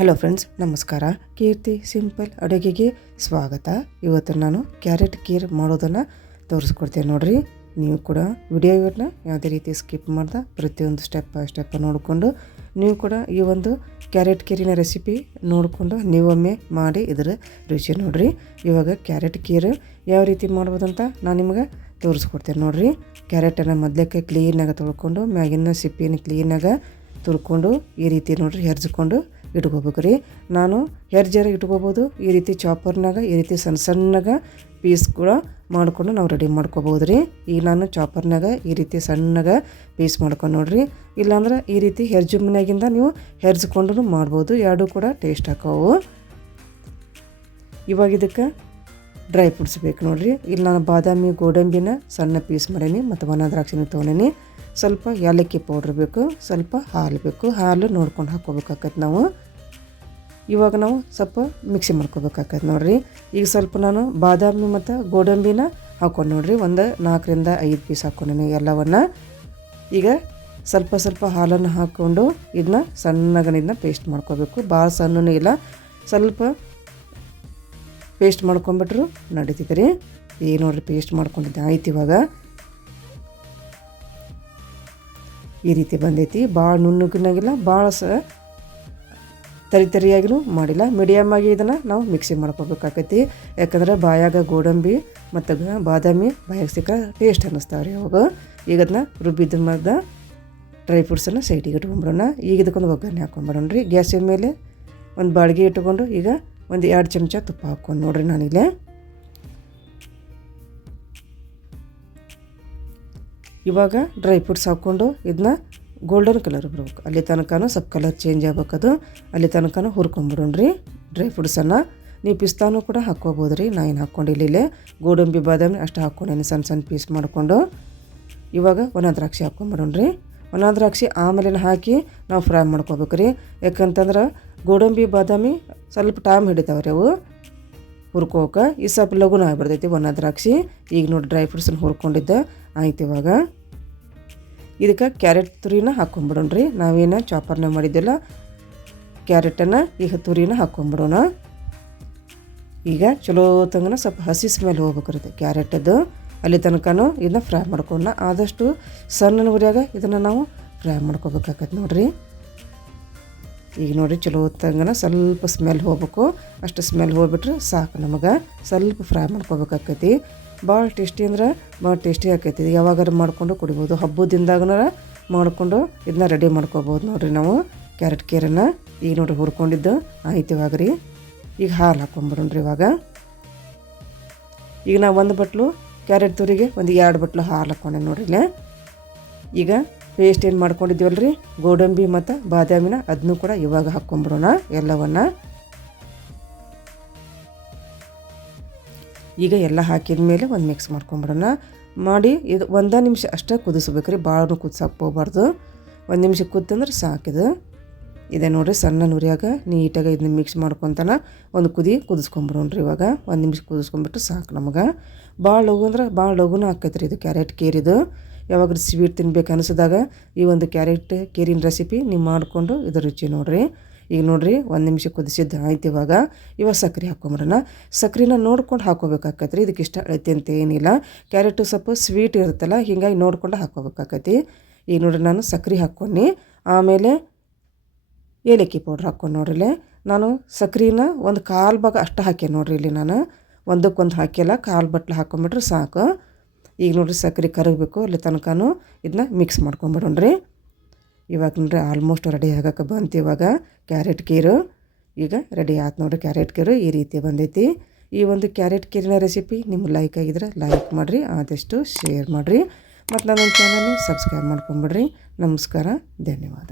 Hello friends, ನಮಸ್ಕಾರ. ಕೀರ್ತಿ simple ಅಡುಗೆಗೆ ಸ್ವಾಗತ. ಇವತ್ತು ನಾನು ಕ್ಯಾರೆಟ್ ಕೀರ್ ಮಾಡೋದನ್ನು ತೋರಿಸ್ಕೊಡ್ತೇನೆ ನೋಡಿರಿ. ನೀವು ಕೂಡ ವಿಡಿಯೋವನ್ನು ಯಾವುದೇ ರೀತಿ ಸ್ಕಿಪ್ ಮಾಡ್ದೆ ಪ್ರತಿಯೊಂದು ಸ್ಟೆಪ್ ನೋಡಿಕೊಂಡು ನೀವು ಕೂಡ ಈ ಒಂದು ಕ್ಯಾರೆಟ್ ಕೀರಿನ ರೆಸಿಪಿ ನೋಡಿಕೊಂಡು ನೀವೊಮ್ಮೆ ಮಾಡಿ ಇದರ ರುಚಿ ನೋಡಿರಿ. ಇವಾಗ ಕ್ಯಾರೆಟ್ ಕೀರು ಯಾವ ರೀತಿ ಮಾಡ್ಬೋದಂತ ನಾನು ನಿಮಗೆ ತೋರಿಸ್ಕೊಡ್ತೇನೆ ನೋಡಿರಿ. ಕ್ಯಾರೆಟನ್ನು ಮೊದಲಕ್ಕೆ ಕ್ಲೀನಾಗಿ ತೊಳ್ಕೊಂಡು ಮ್ಯಾಗಿನ ಸಿಪ್ಪಿನ ಕ್ಲೀನಾಗಿ ತುರ್ಕೊಂಡು ಈ ರೀತಿ ನೋಡಿರಿ ಹೆರ್ಜಿಕೊಂಡು ಇಟ್ಕೋಬೇಕು ರೀ. ನಾನು ಹೆರ್ಜರ ಇಟ್ಕೋಬೋದು, ಈ ರೀತಿ ಚಾಪರ್ನಾಗ ಈ ರೀತಿ ಸಣ್ಣಗೆ ಪೀಸ್ ಕೂಡ ಮಾಡಿಕೊಂಡು ನಾವು ರೆಡಿ ಮಾಡ್ಕೋಬೋದು ರೀ. ಈಗ ನಾನು ಚಾಪರ್ನಾಗ ಈ ರೀತಿ ಸಣ್ಣಗೆ ಪೀಸ್ ಮಾಡ್ಕೊಂಡು ನೋಡಿರಿ. ಇಲ್ಲಾಂದ್ರೆ ಈ ರೀತಿ ಹೆರ್ಜು ಮನೆಯಾಗಿಂದ ನೀವು ಹೆರ್ಜ್ಕೊಂಡು ಮಾಡ್ಬೋದು, ಎರಡೂ ಕೂಡ ಟೇಸ್ಟ್ ಹಾಕವು. ಇವಾಗ ಇದಕ್ಕೆ ಡ್ರೈ ಫ್ರೂಟ್ಸ್ ಬೇಕು ನೋಡಿರಿ. ಇಲ್ಲಿ ನಾನು ಬಾದಾಮಿ ಗೋಡಂಬಿನ ಸಣ್ಣ ಪೀಸ್ ಮಾಡೀನಿ ಮತ್ತು ಒಣ ದ್ರಾಕ್ಷಿನ ತೊಗೊಂಡೀನಿ. ಸ್ವಲ್ಪ ಏಲಕ್ಕಿ ಪೌಡ್ರ್ ಬೇಕು, ಸ್ವಲ್ಪ ಹಾಲು ಬೇಕು. ಹಾಲು ನೋಡ್ಕೊಂಡು ಹಾಕ್ಕೋಬೇಕಾಕೈತೆ ನಾವು. ಇವಾಗ ನಾವು ಸ್ವಲ್ಪ ಮಿಕ್ಸಿ ಮಾಡ್ಕೋಬೇಕಾಕೈತೆ ನೋಡಿರಿ. ಈಗ ಸ್ವಲ್ಪ ನಾನು ಬಾದಾಮಿ ಮತ್ತು ಗೋಡಂಬಿನ ಹಾಕ್ಕೊಂಡು ನೋಡಿರಿ, ಒಂದು 4 ರಿಂದ 5 ಪೀಸ್ ಹಾಕ್ಕೊಂಡೀನಿ ಎಲ್ಲವನ್ನು. ಈಗ ಸ್ವಲ್ಪ ಹಾಲನ್ನು ಹಾಕ್ಕೊಂಡು ಇದನ್ನ ಸಣ್ಣಗೆ ಪೇಸ್ಟ್ ಮಾಡ್ಕೋಬೇಕು. ಭಾಳ ಸಣ್ಣನೂ ಇಲ್ಲ, ಸ್ವಲ್ಪ ಪೇಸ್ಟ್ ಮಾಡ್ಕೊಂಬಿಟ್ರು ನಡೀತೈತೆ ರೀ. ಈಗ ನೋಡಿರಿ ಪೇಸ್ಟ್ ಮಾಡ್ಕೊಂಡಿದ್ದೆ ಆಯ್ತು. ಇವಾಗ ಈ ರೀತಿ ಬಂದೈತಿ. ಭಾಳ ನುಣ್ಣಗಿನಾಗಿಲ್ಲ, ಭಾಳ ತರಿಯಾಗಿನೂ ಮಾಡಿಲ್ಲ, ಮೀಡಿಯಮ್ ಆಗಿ ಇದನ್ನು ನಾವು ಮಿಕ್ಸಿ ಮಾಡ್ಕೋಬೇಕಾಕೈತಿ. ಯಾಕಂದ್ರೆ ಬಾಯಾಗ ಗೋಡಂಬಿ ಮತ್ತು ಬಾದಾಮಿ ಬಾಯಾಗ ಸಿಕ್ಕ ಟೇಸ್ಟ್ ಅನ್ನಿಸ್ತಾವೆ ರೀ ಅವಾಗ. ಈಗ ಅದನ್ನ ರುಬ್ಬಿದ ಮಧ್ಯ ಡ್ರೈ ಫ್ರೂಟ್ಸನ್ನು ಸೈಡಿಗೆ ಇಟ್ಕೊಂಬಿಡೋಣ. ಈಗ ಇದಕ್ಕೊಂದು ಒಗ್ಗರಣೆ ಹಾಕ್ಕೊಂಬಿಡೋಣ ರೀ. ಗ್ಯಾಸಿನ ಮೇಲೆ ಒಂದು ಬಾಳ್ಗೆ ಇಟ್ಕೊಂಡು ಈಗ ಒಂದು 2 ಚಮಚ ತುಪ್ಪ ಹಾಕ್ಕೊಂಡು ನೋಡಿರಿ. ನಾನಿಲ್ಲೇ ಇವಾಗ ಡ್ರೈ ಫ್ರೂಟ್ಸ್ ಹಾಕ್ಕೊಂಡು ಇದನ್ನ ಗೋಲ್ಡನ್ ಕಲರ್ ಬರ್ಬೇಕು, ಅಲ್ಲಿ ತನಕನೂ ಸ್ವಲ್ಪ ಕಲರ್ ಚೇಂಜ್ ಆಗ್ಬೇಕದು, ಅಲ್ಲಿ ತನಕನೂ ಹುರ್ಕೊಂಬಿಡೋಣ್ರಿ ಡ್ರೈ ಫ್ರೂಟ್ಸನ್ನು. ನೀವು ಪಿಸ್ತಾನೂ ಕೂಡ ಹಾಕ್ಕೋಬೋದು ರೀ. ನಾನು ಏನು ಹಾಕ್ಕೊಂಡಿಲ್ಲ, ಇಲ್ಲೇ ಗೋಡಂಬಿ ಬಾದಾಮಿ ಅಷ್ಟು ಹಾಕ್ಕೊಂಡೇನೆ ಸಣ್ಣ ಪೀಸ್ ಮಾಡಿಕೊಂಡು. ಇವಾಗ ಒಣ ದ್ರಾಕ್ಷಿ ಹಾಕ್ಕೊಂಬಿಡೋಣ್ರಿ. ಒಣ ದ್ರಾಕ್ಷಿ ಆಮೇಲೆ ಹಾಕಿ ನಾವು ಫ್ರೈ ಮಾಡ್ಕೋಬೇಕು ರೀ. ಯಾಕಂತಂದ್ರೆ ಗೋಡಂಬಿ ಬಾದಾಮಿ ಸ್ವಲ್ಪ ಟೈಮ್ ಹಿಡಿತಾವೆ ರೀ ಅವು ಹುರ್ಕೋಕೆ. ಈ ಸ್ವಲ್ಪ ಲಘುನ ಆಗಿಬಿಡ್ತೈತಿ ಒಣ ದ್ರಾಕ್ಷಿ. ಈಗ ನೋಡಿ ಡ್ರೈ ಫ್ರೂಟ್ಸನ್ನು ಹುರ್ಕೊಂಡಿದ್ದೆ ಆಯ್ತು. ಇವಾಗ ಇದಕ್ಕೆ ಕ್ಯಾರೆಟ್ ತುರಿನ ಹಾಕ್ಕೊಂಬಿಡೋಣ್ರಿ. ನಾವೇನು ಚಾಪರ್ನ ಮಾಡಿದ್ದಿಲ್ಲ ಕ್ಯಾರೆಟನ್ನು ಈಗ ತುರಿನ ಹಾಕ್ಕೊಂಬಿಡೋಣ. ಈಗ ಚಲೋ ತಂಗನ ಸ್ವಲ್ಪ ಹಸಿ ಸ್ಮೆಲ್ ಹೋಗ್ಬೇಕಿರುತ್ತೆ ಕ್ಯಾರೆಟದ್ದು, ಅಲ್ಲಿ ತನಕನೂ ಇದನ್ನ ಫ್ರೈ ಮಾಡ್ಕೊಂಡ. ಆದಷ್ಟು ಸಣ್ಣ ಉರಿಯಾಗ ಇದನ್ನು ನಾವು ಫ್ರೈ ಮಾಡ್ಕೋಬೇಕಾಗತ್ತೆ ನೋಡಿರಿ. ಈಗ ನೋಡಿರಿ ಚಲೋ ತಂಗನ ಸ್ವಲ್ಪ ಸ್ಮೆಲ್ ಹೋಗ್ಬೇಕು, ಅಷ್ಟು ಸ್ಮೆಲ್ ಹೋಗ್ಬಿಟ್ರೆ ಸಾಕು ನಮಗೆ. ಸ್ವಲ್ಪ ಫ್ರೈ ಮಾಡ್ಕೋಬೇಕಾಕೈತಿ. ಭಾಳ ಟೇಸ್ಟಿ ಅಂದ್ರೆ ಭಾಳ ಟೇಸ್ಟಿ ಆಕೈತಿ. ಯಾವಾಗಾರು ಮಾಡಿಕೊಂಡು ಕುಡಿಬೋದು, ಹಬ್ಬದಿಂದಾಗನಾರ ಮಾಡಿಕೊಂಡು ಇದನ್ನ ರೆಡಿ ಮಾಡ್ಕೋಬೋದು ನೋಡಿರಿ ನಾವು ಕ್ಯಾರೆಟ್ ಕೀರನ್ನು. ಈಗ ನೋಡಿರಿ ಹುರ್ಕೊಂಡಿದ್ದು ಆಯ್ತು. ಇವಾಗ ರೀ ಈಗ ಹಾಲು ಹಾಕ್ಕೊಂಬಿಡೋಣ್ರಿ. ಇವಾಗ ಈಗ ನಾವು 1 ಬಟ್ಲು ಕ್ಯಾರೆಟ್ ತುರಿಗೆ ಒಂದು 2 ಬಟ್ಲು ಹಾಲು ಹಾಕ್ಕೊಂಡೆ ನೋಡ್ರಿ ಇಲ್ಲೇ. ಈಗ ಪೇಸ್ಟ್ ಏನು ಮಾಡ್ಕೊಂಡಿದ್ದೀವಲ್ರಿ ಗೋಡಂಬಿ ಮತ್ತು ಬಾದಾಮಿನ, ಅದನ್ನೂ ಕೂಡ ಇವಾಗ ಹಾಕ್ಕೊಂಬಿಡೋಣ ಎಲ್ಲವನ್ನು. ಈಗ ಎಲ್ಲ ಹಾಕಿದ ಮೇಲೆ ಒಂದು ಮಿಕ್ಸ್ ಮಾಡ್ಕೊಂಬಿಡೋಣ. ಮಾಡಿ ಇದು 1 ನಿಮಿಷ ಅಷ್ಟೇ ಕುದಿಸ್ಬೇಕು ರೀ, ಭಾಳನೂ ಕುದಿಸೋಕೆ ಹೋಗ್ಬಾರ್ದು. 1 ನಿಮಿಷ ಕುತ್ತಂದ್ರೆ ಸಾಕಿದು. ಇದೆ ನೋಡಿರಿ ಸಣ್ಣ ಉರಿಯಾಗ ನೀಟಾಗಿ ಇದನ್ನ ಮಿಕ್ಸ್ ಮಾಡ್ಕೊತಾನೆ ಒಂದು ಕುದಿಸ್ಕೊಂಬಿಡೋಣ್ರಿ. ಇವಾಗ 1 ನಿಮಿಷ ಕುದಿಸ್ಕೊಂಬಿಟ್ಟು ಸಾಕು ನಮಗೆ. ಭಾಳ ಲಘು ಅಂದ್ರೆ ಭಾಳ ಲಘುನ ಆಕೈತೆ ರೀ ಇದು ಕ್ಯಾರೆಟ್ ಕೀರಿದು. ಯಾವಾಗ ಸ್ವೀಟ್ ತಿನ್ಬೇಕು ಅನಿಸಿದಾಗ ಈ ಒಂದು ಕ್ಯಾರೆಟ್ ಕೀರಿನ ರೆಸಿಪಿ ನೀವು ಮಾಡಿಕೊಂಡು ಇದು ರುಚಿ ನೋಡಿರಿ. ಈಗ ನೋಡಿರಿ 1 ನಿಮಿಷ ಕುದಿಸಿದ್ದು ಆಯ್ತು. ಇವಾಗ ಸಕ್ಕರೆ ಹಾಕ್ಕೊಂಬಿಡೋಣ. ಸಕ್ಕರೆನ ನೋಡ್ಕೊಂಡು ಹಾಕ್ಕೋಬೇಕಾಕೈತೆ ರೀ. ಇದಕ್ಕೆ ಇಷ್ಟ ಅಳತೆ ಅಂತ ಏನಿಲ್ಲ, ಕ್ಯಾರೆಟು ಸ್ವಲ್ಪ ಸ್ವೀಟ್ ಇರುತ್ತಲ್ಲ, ಹೀಗಾಗಿ ನೋಡ್ಕೊಂಡು ಹಾಕ್ಕೋಬೇಕಾಕೈತಿ. ಈಗ ನೋಡಿರಿ ನಾನು ಸಕ್ಕರೆ ಹಾಕ್ಕೊಂಡು ಆಮೇಲೆ ಏಲಕ್ಕಿ ಪೌಡ್ರ್ ಹಾಕ್ಕೊಂಡು ನೋಡ್ರಿ. ನಾನು ಸಕ್ಕರೆನ ಒಂದು 1/4 ಭಾಗ ಅಷ್ಟು ಹಾಕಿ ನೋಡ್ರಿ. ಇಲ್ಲಿ ನಾನು ಒಂದಕ್ಕೊಂದು ಹಾಕಿಲ್ಲ, 1/4 ಬಟ್ಲು ಹಾಕ್ಕೊಂಬಿಟ್ರೆ ಸಾಕು. ಈಗ ನೋಡಿರಿ ಸಕ್ಕರೆ ಕರಗಬೇಕು, ಅಲ್ಲಿ ತನಕನೂ ಇದನ್ನ ಮಿಕ್ಸ್ ಮಾಡ್ಕೊಂಬಿಡೋಣ್ರಿ. ಇವಾಗ ನೋಡ್ರಿ ಆಲ್ಮೋಸ್ಟ್ ರೆಡಿ ಆಗಕ್ಕೆ ಬಂತು ಇವಾಗ ಕ್ಯಾರೆಟ್ ಕೀರು. ಈಗ ರೆಡಿ ಆಯ್ತು ನೋಡಿರಿ ಕ್ಯಾರೆಟ್ ಕೀರು ಈ ರೀತಿ ಬಂದೈತಿ. ಈ ಒಂದು ಕ್ಯಾರೆಟ್ ಕೀರಿನ ರೆಸಿಪಿ ನಿಮ್ಗೆ ಲೈಕ್ ಆಗಿದ್ರೆ ಲೈಕ್ ಮಾಡಿರಿ, ಆದಷ್ಟು ಶೇರ್ ಮಾಡಿರಿ, ಮತ್ತು ನನ್ನ ಚಾನಲ್ನ ಸಬ್ಸ್ಕ್ರೈಬ್ ಮಾಡ್ಕೊಂಬಿಡ್ರಿ. ನಮಸ್ಕಾರ, ಧನ್ಯವಾದ.